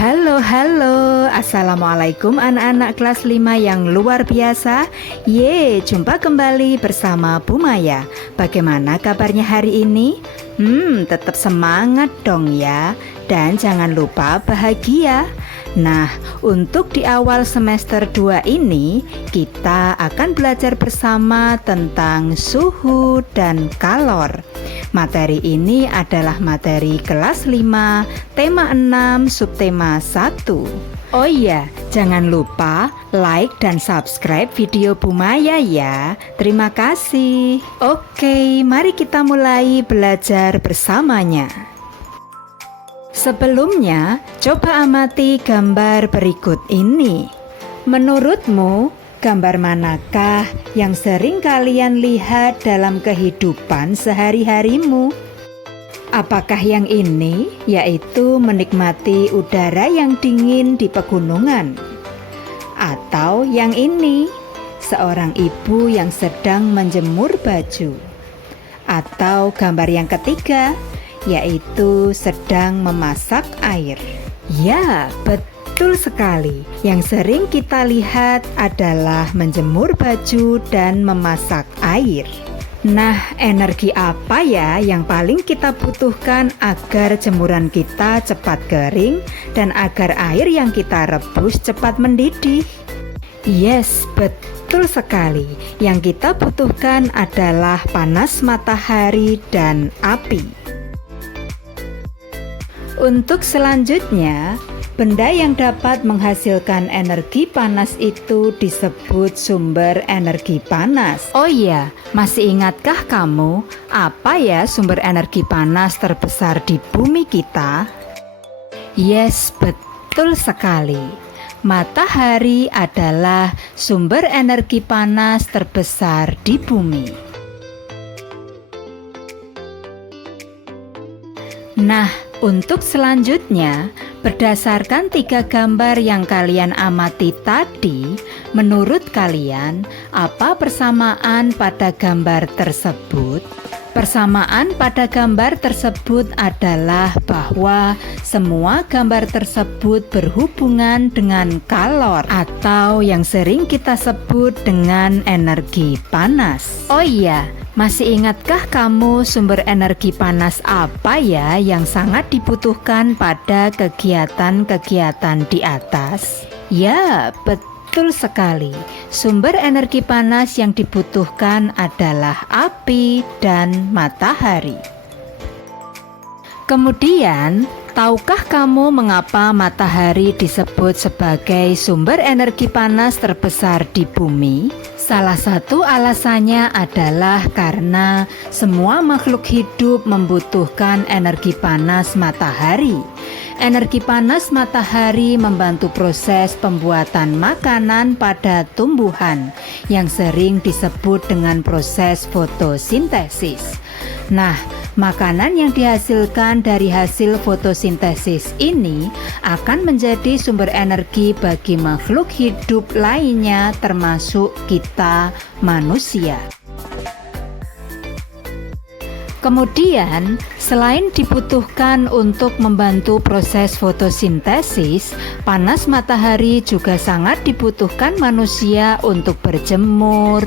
Halo, halo. Assalamualaikum anak-anak kelas 5 yang luar biasa. Jumpa kembali bersama Bu Maya. Bagaimana kabarnya hari ini? Tetap semangat dong ya. Dan jangan lupa bahagia. Nah, untuk di awal semester 2 ini, kita akan belajar bersama tentang suhu dan kalor. Materi ini adalah materi kelas 5, tema 6, subtema 1. Oh iya, jangan lupa like dan subscribe video Bu Maya ya. Terima kasih. Oke, mari kita mulai belajar bersamanya. Sebelumnya, coba amati gambar berikut ini. Menurutmu, gambar manakah yang sering kalian lihat dalam kehidupan sehari-harimu? Apakah yang ini, yaitu menikmati udara yang dingin di pegunungan? Atau yang ini, seorang ibu yang sedang menjemur baju? Atau gambar yang ketiga, yaitu sedang memasak air? Ya, betul sekali. Yang sering kita lihat adalah menjemur baju dan memasak air. Nah, energi apa ya yang paling kita butuhkan agar jemuran kita cepat kering dan agar air yang kita rebus cepat mendidih? Yes, betul sekali. Yang kita butuhkan adalah panas matahari dan api. Untuk selanjutnya, benda yang dapat menghasilkan energi panas itu disebut sumber energi panas. Oh iya, masih ingatkah kamu apa ya sumber energi panas terbesar di bumi kita? Yes, betul sekali. Matahari adalah sumber energi panas terbesar di bumi. Nah, untuk selanjutnya, berdasarkan 3 gambar yang kalian amati tadi, menurut kalian, apa persamaan pada gambar tersebut? Persamaan pada gambar tersebut adalah bahwa semua gambar tersebut berhubungan dengan kalor atau yang sering kita sebut dengan energi panas. Oh iya, masih ingatkah kamu sumber energi panas apa ya yang sangat dibutuhkan pada kegiatan-kegiatan di atas? Ya, betul sekali. Sumber energi panas yang dibutuhkan adalah api dan matahari. Kemudian, tahukah kamu mengapa matahari disebut sebagai sumber energi panas terbesar di bumi? Salah satu alasannya adalah karena semua makhluk hidup membutuhkan energi panas matahari. Energi panas matahari membantu proses pembuatan makanan pada tumbuhan yang sering disebut dengan proses fotosintesis. Nah, makanan yang dihasilkan dari hasil fotosintesis ini akan menjadi sumber energi bagi makhluk hidup lainnya termasuk kita manusia. Kemudian, selain dibutuhkan untuk membantu proses fotosintesis, panas matahari juga sangat dibutuhkan manusia untuk berjemur,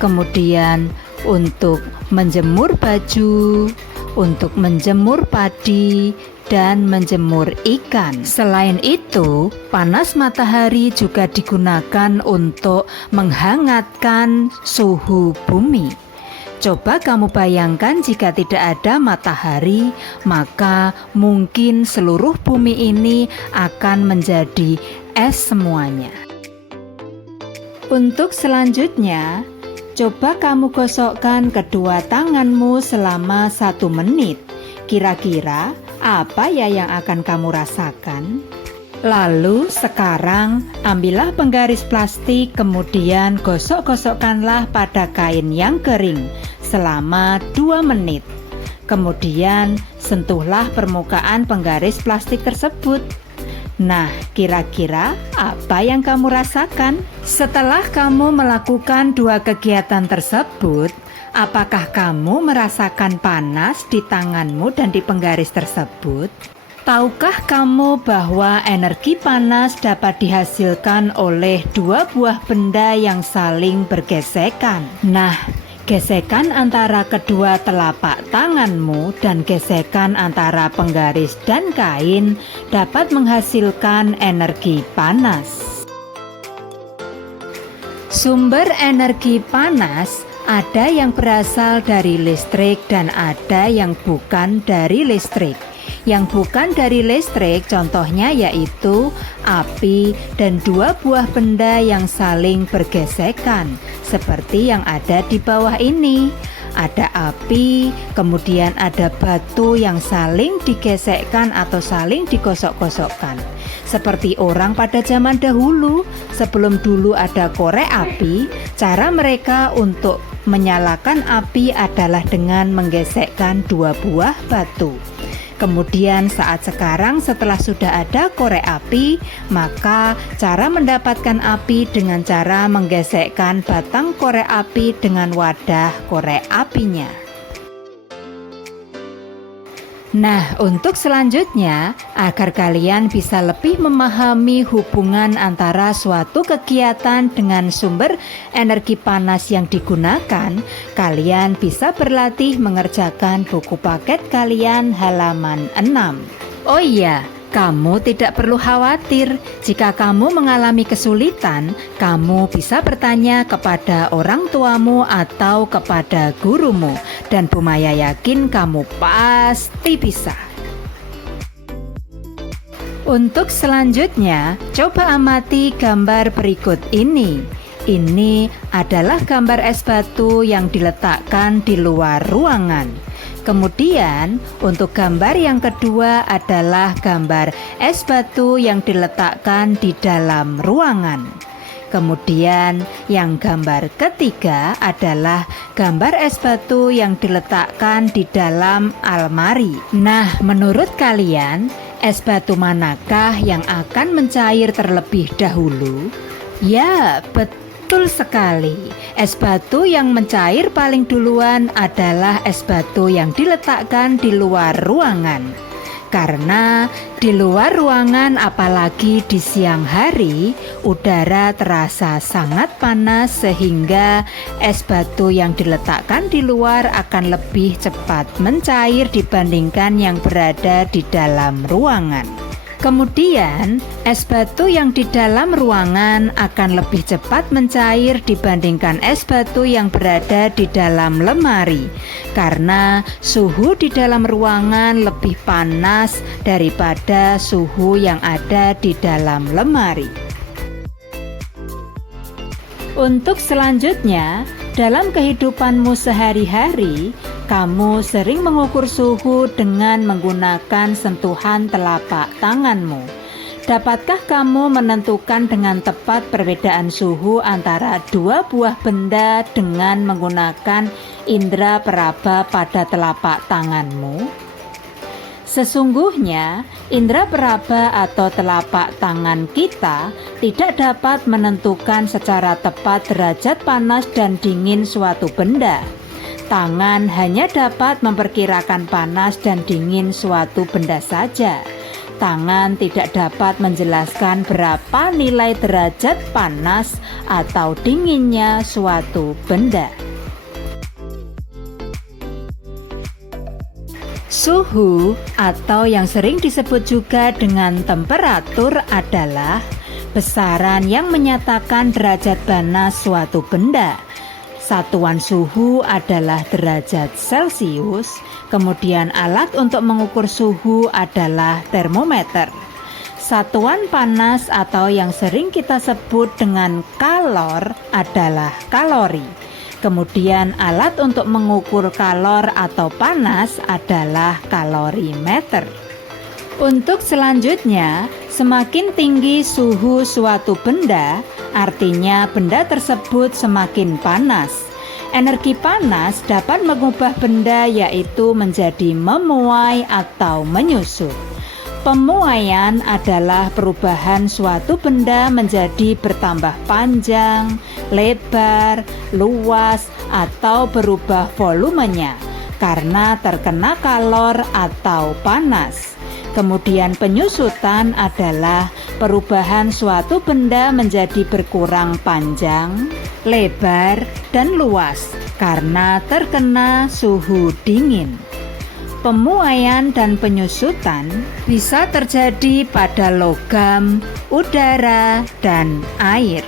kemudian untuk menjemur baju, untuk menjemur padi, dan menjemur ikan. Selain itu, panas matahari juga digunakan untuk menghangatkan suhu bumi. Coba kamu bayangkan jika tidak ada matahari, maka mungkin seluruh bumi ini akan menjadi es semuanya. Untuk selanjutnya, coba kamu gosokkan kedua tanganmu selama 1 menit. Kira-kira apa ya yang akan kamu rasakan? Lalu sekarang ambillah penggaris plastik, kemudian gosok-gosokkanlah pada kain yang kering selama 2 menit. Kemudian sentuhlah permukaan penggaris plastik tersebut. Nah, kira-kira apa yang kamu rasakan? Setelah kamu melakukan 2 kegiatan tersebut, apakah kamu merasakan panas di tanganmu dan di penggaris tersebut? Tahukah kamu bahwa energi panas dapat dihasilkan oleh dua buah benda yang saling bergesekan? Nah, gesekan antara kedua telapak tanganmu dan gesekan antara penggaris dan kain dapat menghasilkan energi panas. Sumber energi panas ada yang berasal dari listrik dan ada yang bukan dari listrik. Yang bukan dari listrik contohnya yaitu api dan dua buah benda yang saling bergesekan seperti yang ada di bawah ini. Ada api, kemudian ada batu yang saling digesekkan atau saling digosok-gosokkan. Seperti orang pada zaman dahulu, sebelum dulu ada korek api, cara mereka untuk menyalakan api adalah dengan menggesekkan dua buah batu. Kemudian saat sekarang setelah sudah ada korek api, maka cara mendapatkan api dengan cara menggesekkan batang korek api dengan wadah korek apinya. Nah, untuk selanjutnya, agar kalian bisa lebih memahami hubungan antara suatu kegiatan dengan sumber energi panas yang digunakan, kalian bisa berlatih mengerjakan buku paket kalian halaman 6. Oh iya, kamu tidak perlu khawatir. Jika kamu mengalami kesulitan, kamu bisa bertanya kepada orang tuamu atau kepada gurumu. Dan Bu Maya yakin kamu pasti bisa. Untuk selanjutnya, coba amati gambar berikut ini. Ini adalah gambar es batu yang diletakkan di luar ruangan. Kemudian untuk gambar yang kedua adalah gambar es batu yang diletakkan di dalam ruangan. Kemudian yang gambar ketiga adalah gambar es batu yang diletakkan di dalam almari. Nah, menurut kalian, es batu manakah yang akan mencair terlebih dahulu? Ya, betul sekali. Es batu yang mencair paling duluan adalah es batu yang diletakkan di luar ruangan. Karena di luar ruangan, apalagi di siang hari, udara terasa sangat panas sehingga es batu yang diletakkan di luar akan lebih cepat mencair dibandingkan yang berada di dalam ruangan. Kemudian, es batu yang di dalam ruangan akan lebih cepat mencair dibandingkan es batu yang berada di dalam lemari, karena suhu di dalam ruangan lebih panas daripada suhu yang ada di dalam lemari. Untuk selanjutnya, dalam kehidupanmu sehari-hari, kamu sering mengukur suhu dengan menggunakan sentuhan telapak tanganmu. Dapatkah kamu menentukan dengan tepat perbedaan suhu antara dua buah benda dengan menggunakan indera peraba pada telapak tanganmu? Sesungguhnya, indera peraba atau telapak tangan kita tidak dapat menentukan secara tepat derajat panas dan dingin suatu benda. Tangan hanya dapat memperkirakan panas dan dingin suatu benda saja. Tangan tidak dapat menjelaskan berapa nilai derajat panas atau dinginnya suatu benda. Suhu atau yang sering disebut juga dengan temperatur adalah besaran yang menyatakan derajat panas suatu benda. Satuan suhu adalah derajat Celcius, kemudian alat untuk mengukur suhu adalah termometer. Satuan panas atau yang sering kita sebut dengan kalor adalah kalori. Kemudian alat untuk mengukur kalor atau panas adalah kalorimeter. Untuk selanjutnya, semakin tinggi suhu suatu benda, artinya benda tersebut semakin panas. Energi panas dapat mengubah benda yaitu menjadi memuai atau menyusut. Pemuaian adalah perubahan suatu benda menjadi bertambah panjang, lebar, luas, atau berubah volumenya karena terkena kalor atau panas. Kemudian penyusutan adalah perubahan suatu benda menjadi berkurang panjang, lebar, dan luas karena terkena suhu dingin. Pemuaian dan penyusutan bisa terjadi pada logam, udara, dan air.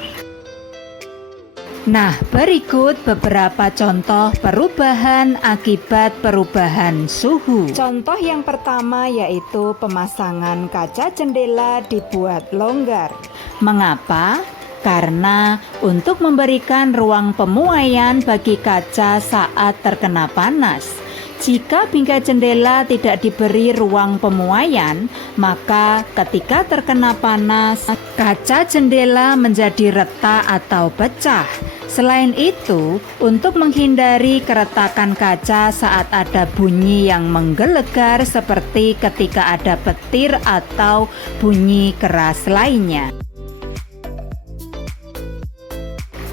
Nah, berikut beberapa contoh perubahan akibat perubahan suhu. Contoh yang pertama yaitu pemasangan kaca jendela dibuat longgar. Mengapa? Karena untuk memberikan ruang pemuaian bagi kaca saat terkena panas. Jika bingkai jendela tidak diberi ruang pemuaian, maka ketika terkena panas, kaca jendela menjadi retak atau pecah. Selain itu, untuk menghindari keretakan kaca saat ada bunyi yang menggelegar seperti ketika ada petir atau bunyi keras lainnya.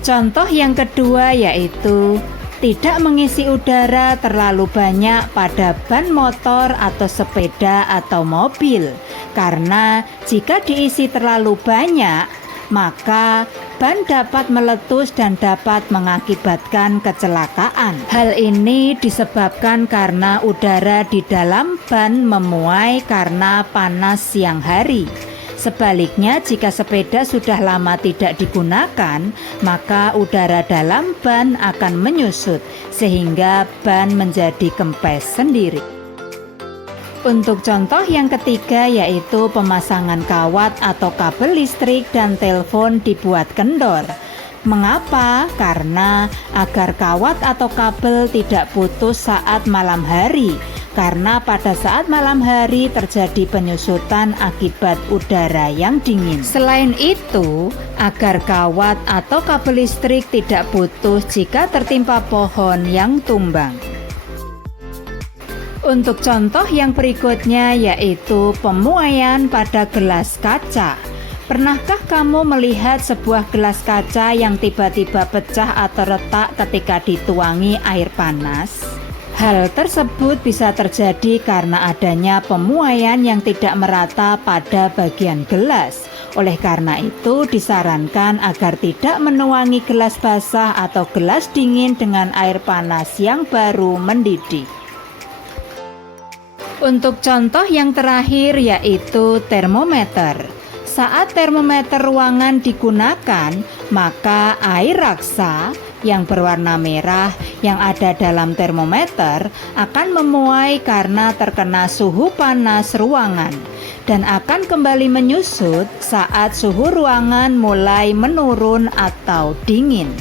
Contoh yang kedua yaitu tidak mengisi udara terlalu banyak pada ban motor atau sepeda atau mobil. Karena jika diisi terlalu banyak, maka ban dapat meletus dan dapat mengakibatkan kecelakaan. Hal ini disebabkan karena udara di dalam ban memuai karena panas siang hari. Sebaliknya, jika sepeda sudah lama tidak digunakan, maka udara dalam ban akan menyusut, sehingga ban menjadi kempes sendiri. Untuk contoh yang ketiga yaitu pemasangan kawat atau kabel listrik dan telepon dibuat kendor. Mengapa? Karena agar kawat atau kabel tidak putus saat malam hari. Karena pada saat malam hari terjadi penyusutan akibat udara yang dingin. Selain itu, agar kawat atau kabel listrik tidak putus jika tertimpa pohon yang tumbang. Untuk contoh yang berikutnya yaitu pemuaian pada gelas kaca. Pernahkah kamu melihat sebuah gelas kaca yang tiba-tiba pecah atau retak ketika dituangi air panas? Hal tersebut bisa terjadi karena adanya pemuaian yang tidak merata pada bagian gelas. Oleh karena itu, disarankan agar tidak menuangi gelas basah atau gelas dingin dengan air panas yang baru mendidih. Untuk contoh yang terakhir yaitu termometer. Saat termometer ruangan digunakan, maka air raksa yang berwarna merah yang ada dalam termometer akan memuai karena terkena suhu panas ruangan dan akan kembali menyusut saat suhu ruangan mulai menurun atau dingin.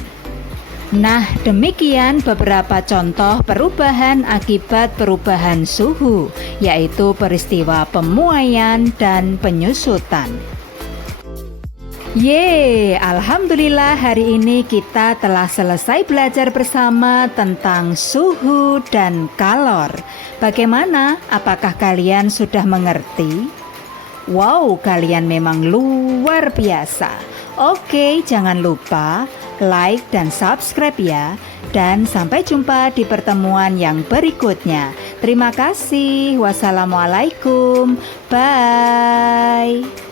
Nah, demikian beberapa contoh perubahan akibat perubahan suhu, yaitu peristiwa pemuaian dan penyusutan. Yeay, alhamdulillah hari ini kita telah selesai belajar bersama tentang suhu dan kalor. Bagaimana? Apakah kalian sudah mengerti? Wow, kalian memang luar biasa. Oke, jangan lupa like dan subscribe ya. Dan sampai jumpa di pertemuan yang berikutnya. Terima kasih. Wassalamualaikum. Bye.